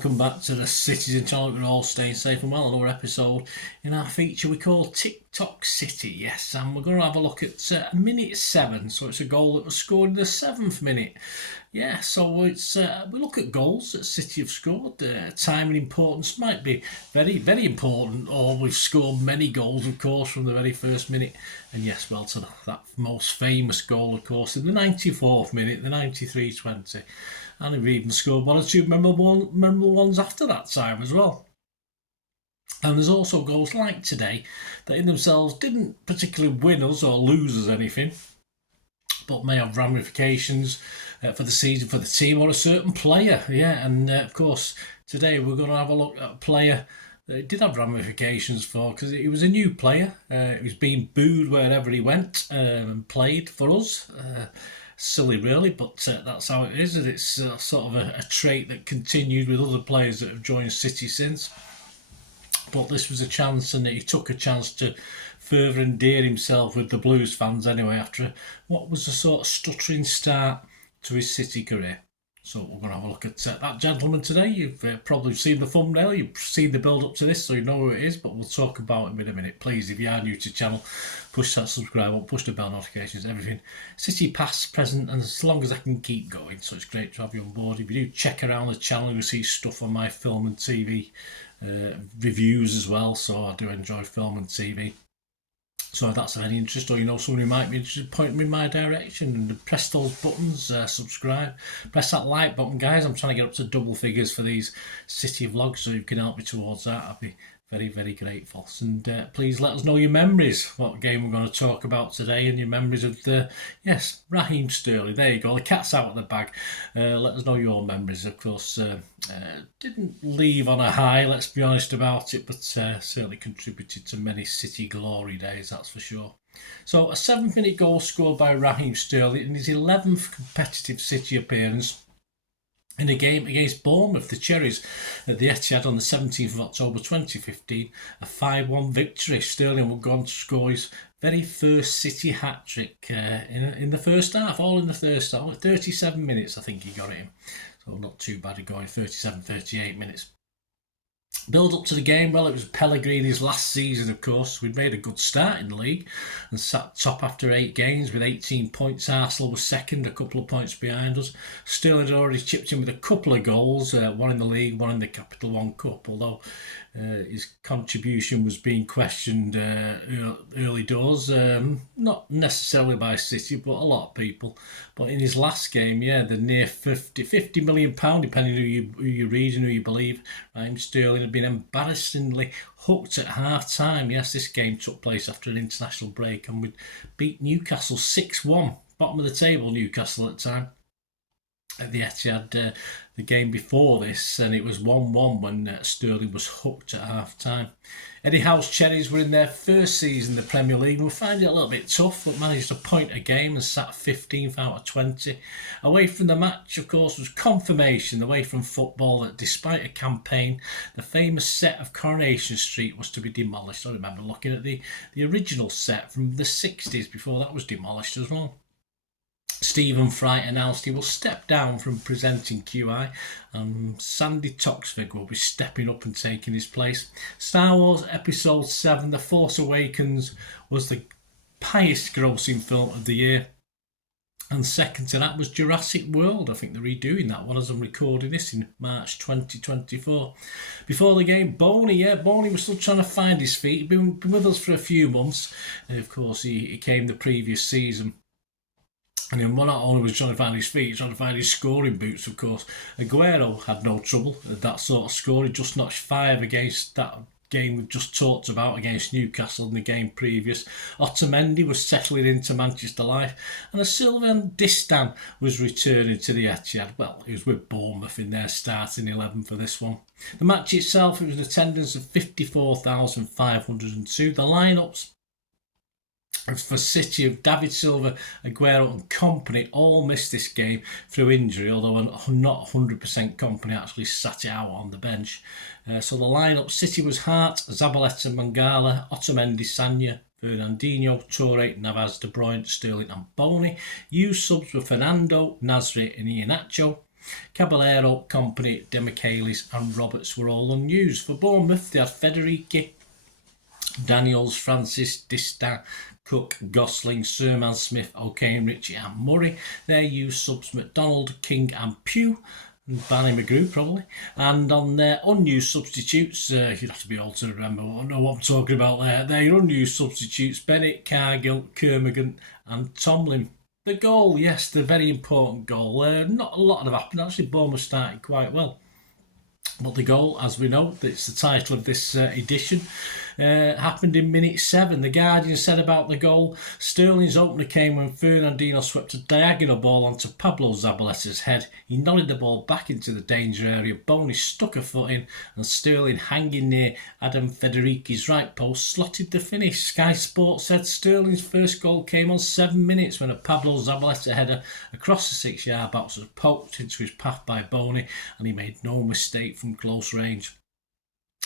welcome back to the Citizen Channel. We're all staying safe and well. Another episode in our feature we call Tik Tok City. Yes, and we're going to have a look at minute 7. So it's a goal that was scored in the 7th minute. Yeah, so it's we look at goals that City have scored. Time and importance might be very, very important, or we've scored many goals, of course, from the very first minute. And yes, well, to that most famous goal, of course, in the 94th minute, the 93-20. And we've even scored one or two memorable ones after that time as well. And there's also goals like today that in themselves didn't particularly win us or lose us anything, but may have ramifications for the season, for the team, or a certain player. Yeah, and of course, today we're going to have a look at a player that it did have ramifications for, because he was a new player. He was being booed wherever he went and played for us. Silly really, but that's how it is, and it's sort of a trait that continued with other players that have joined City since. But this was a chance, and he took a chance to further endear himself with the Blues fans anyway, after what was a sort of stuttering start to his City career. So we're going to have a look at that gentleman today. You've probably seen the thumbnail, you've seen the build up to this, so you know who it is, but we'll talk about him in a minute. Please, if you are new to the channel, push that subscribe button, push the bell notifications, everything. City past, present, and as long as I can keep going, so it's great to have you on board. If you do check around the channel, you'll see stuff on my film and TV reviews as well, so I do enjoy film and TV. So if that's of any interest, or you know someone who might be interested, point them in my direction and press those buttons, subscribe, press that like button, guys. I'm trying to get up to double figures for these City vlogs, so if you can help me towards that, I'd be very, very grateful. And please let us know your memories, what game we're going to talk about today, and your memories of yes, Raheem Sterling. There you go, the cat's out of the bag. Let us know your memories. Of course, didn't leave on a high, let's be honest about it, but certainly contributed to many City glory days, that's for sure. So a 7-minute goal scored by Raheem Sterling in his 11th competitive City appearance in a game against Bournemouth, the Cherries, at the Etihad on the 17th of October 2015, a 5-1 victory. Sterling would go on to score his very first City hat-trick in the first half, all in the first half. 37 minutes, I think he got it in. So not too bad going, 37, 38 minutes. Build up to the game, well, it was Pellegrini's last season, of course. We'd made a good start in the league and sat top after 8 games with 18 points. Arsenal was second, a couple of points behind us. Sterling had already chipped in with a couple of goals, one in the league, one in the Capital One Cup, although his contribution was being questioned early doors, not necessarily by City, but a lot of people. But in his last game, yeah, the near £50 million, depending who you read and who you believe, Raheem Sterling had been embarrassingly hooked at half-time. Yes, this game took place after an international break, and we'd beat Newcastle 6-1, bottom of the table Newcastle at the time, at the Etihad. The game before this, and it was 1-1 when Sterling was hooked at half-time. Eddie Howe's Cherries were in their first season in the Premier League and were finding it a little bit tough, but managed a point a game and sat 15th out of 20. Away from the match, of course, was confirmation away from football that despite a campaign, the famous set of Coronation Street was to be demolished. I remember looking at the original set from the 60s before that was demolished as well. Stephen Fry announced he will step down from presenting QI, and Sandy Toksvig will be stepping up and taking his place. Star Wars Episode 7, The Force Awakens, was the highest grossing film of the year. And second to that was Jurassic World. I think they're redoing that one as I'm recording this in March 2024. Before the game, Boney was still trying to find his feet. He'd been with us for a few months. And of course, he came the previous season. And then not only was trying to find his feet, he was trying to find his scoring boots, of course. Aguero had no trouble at that sort of score. He just notched 5 against that game we've just talked about against Newcastle in the game previous. Otamendi was settling into Manchester life, and a Sylvain Distin was returning to the Etihad. Well, he was with Bournemouth in their starting 11 for this one. The match itself, it was an attendance of 54,502. The lineups for City of David Silva, Aguero and company all missed this game through injury, although not 100% company actually sat it out on the bench. So the lineup, City was Hart, Zabaleta, Mangala, Otamendi, Sagna, Fernandinho, Toure, Navas, De Bruyne, Sterling and Boney. Used subs were Fernando, Nasri and Iheanacho. Caballero, Company, Demichelis and Roberts were all unused. For Bournemouth, they had Federici, Daniels, Francis, Distin, Cook, Gosling, Surman, Smith, O'Kane, Ritchie and Murray. Their used subs McDonald, King and Pugh. Barney McGrew probably. And on their unused substitutes, you'd have to be old to remember what I'm talking about there. Their unused substitutes, Bennett, Cargill, Kermigan and Tomlin. The goal, yes, the very important goal. Not a lot have happened. Actually, Bournemouth started quite well. But the goal, as we know, it's the title of this edition, happened in minute 7. The Guardian said about the goal, Sterling's opener came when Fernandinho swept a diagonal ball onto Pablo Zabaletta's head. He nodded the ball back into the danger area. Boney stuck a foot in and Sterling, hanging near Adam Federici's right post, slotted the finish. Sky Sports said Sterling's first goal came on 7 minutes when a Pablo Zabaleta header across the 6-yard box was poked into his path by Boney and he made no mistake from close range.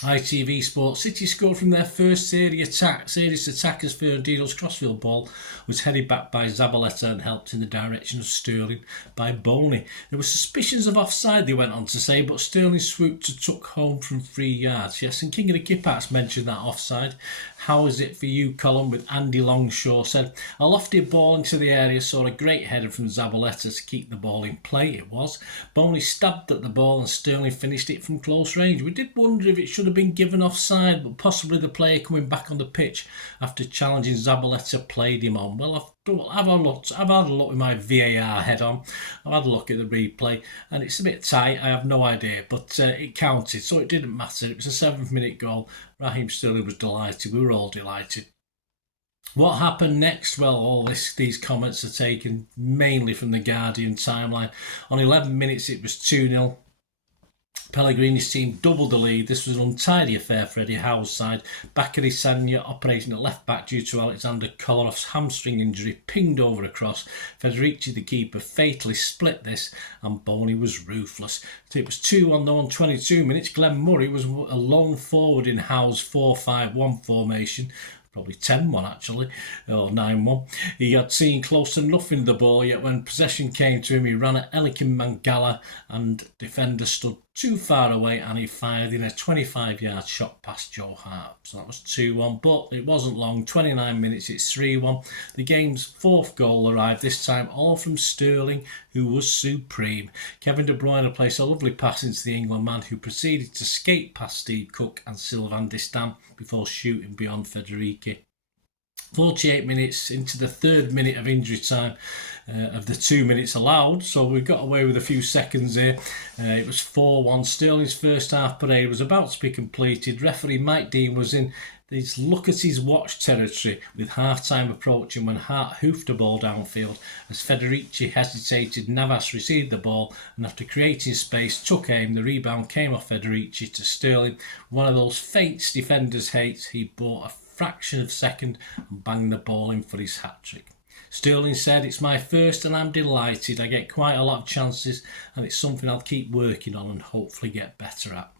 ITV Sports, City scored from their first serious attack as Fernandinho's crossfield ball was headed back by Zabaleta and helped in the direction of Sterling by Boney. There were suspicions of offside, they went on to say, but Sterling swooped to tuck home from 3 yards. Yes, and King of the Kipats mentioned that offside. How is it for you, Colin? With Andy Longshaw said, a lofty ball into the area saw a great header from Zabaleta to keep the ball in play. It was. Boney stabbed at the ball and Sterling finished it from close range. We did wonder if it should have been given offside, but possibly the player coming back on the pitch after challenging Zabaleta played him on. Well, I've had a look with my VAR head on. I've had a look at the replay and it's a bit tight. I have no idea, but it counted, so it didn't matter. It was a 7th-minute goal. Raheem Sterling was delighted. We were all delighted. What happened next? Well, these comments are taken mainly from the Guardian timeline. On 11 minutes, it was 2-0. Pellegrini's team doubled the lead. This was an untidy affair for Eddie Howe's side. Bakary Sagna, operating at left back due to Alexander Kolorov's hamstring injury, pinged over a cross. Federici, the keeper, fatally split this and Boney was ruthless. It was 2-1 though on 22 minutes. Glenn Murray was a lone forward in Howe's 4-5-1 formation. Probably 10-1 actually, or 9-1. He had seen close to nothing of the ball, yet when possession came to him, he ran at Elikim Mangala and defender stood too far away and he fired in a 25-yard shot past Joe Hart. So that was 2-1, but it wasn't long. 29 minutes, it's 3-1. The game's 4th goal arrived, this time all from Sterling, who was supreme. Kevin De Bruyne placed a lovely pass into the England man, who proceeded to skate past Steve Cook and Sylvain Distin before shooting beyond Federici. 48 minutes into the 3rd minute of injury time of the 2 minutes allowed, so we got away with a few seconds here. It was 4-1. Sterling's first half parade was about to be completed. Referee Mike Dean was in his look at his watch territory with half-time approaching when Hart hoofed the ball downfield. As Federici hesitated, Navas received the ball and after creating space took aim. The rebound came off Federici to Sterling. One of those feints defenders hates. He bought a fraction of a second and banged the ball in for his hat-trick. Sterling said, it's my first and I'm delighted. I get quite a lot of chances and it's something I'll keep working on and hopefully get better at.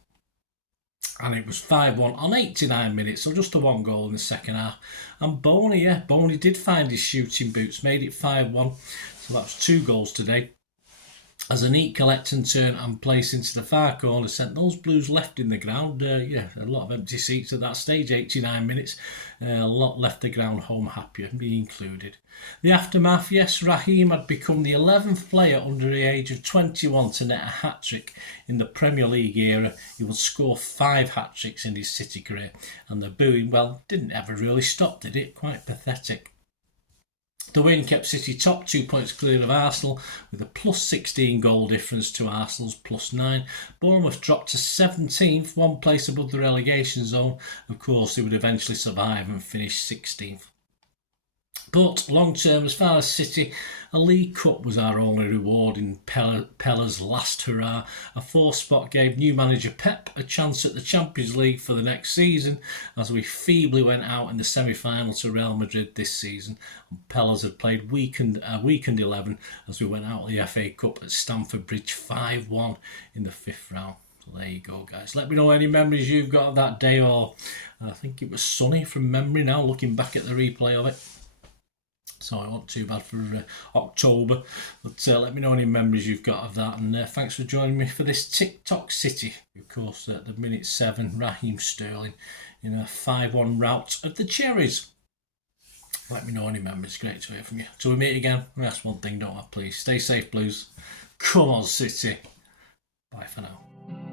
And it was 5-1 on 89 minutes, so just a 1 goal in the second half. And Boney did find his shooting boots, made it 5-1, so that's 2 goals today. As a neat collect and turn and place into the far corner sent those Blues left in the ground. A lot of empty seats at that stage, 89 minutes. A lot left the ground home happier, me included. The aftermath, yes, Raheem had become the 11th player under the age of 21 to net a hat-trick in the Premier League era. He would score 5 hat-tricks in his City career. And the booing, well, didn't ever really stop, did it? Quite pathetic. The win kept City top, 2 points clear of Arsenal, with a plus 16 goal difference to Arsenal's plus 9. Bournemouth dropped to 17th, 1 place above the relegation zone. Of course, they would eventually survive and finish 16th. But long term, as far as City, a League Cup was our only reward in Pella's last hurrah. A 4th spot gave new manager Pep a chance at the Champions League for the next season, as we feebly went out in the semi-final to Real Madrid this season. And Pella's had played weakened 11 as we went out of the FA Cup at Stamford Bridge 5-1 in the 5th round. So there you go, guys. Let me know any memories you've got of that day, or I think it was sunny from memory now, looking back at the replay of it. So it wasn't too bad for October. But let me know any memories you've got of that. And thanks for joining me for this Tik Tok City. Of course, at the minute 7, Raheem Sterling in a 5-1 rout of the Cherries. Let me know any memories. Great to hear from you. Till we meet again, that's one thing, don't I? Please stay safe, Blues. Come on, City. Bye for now.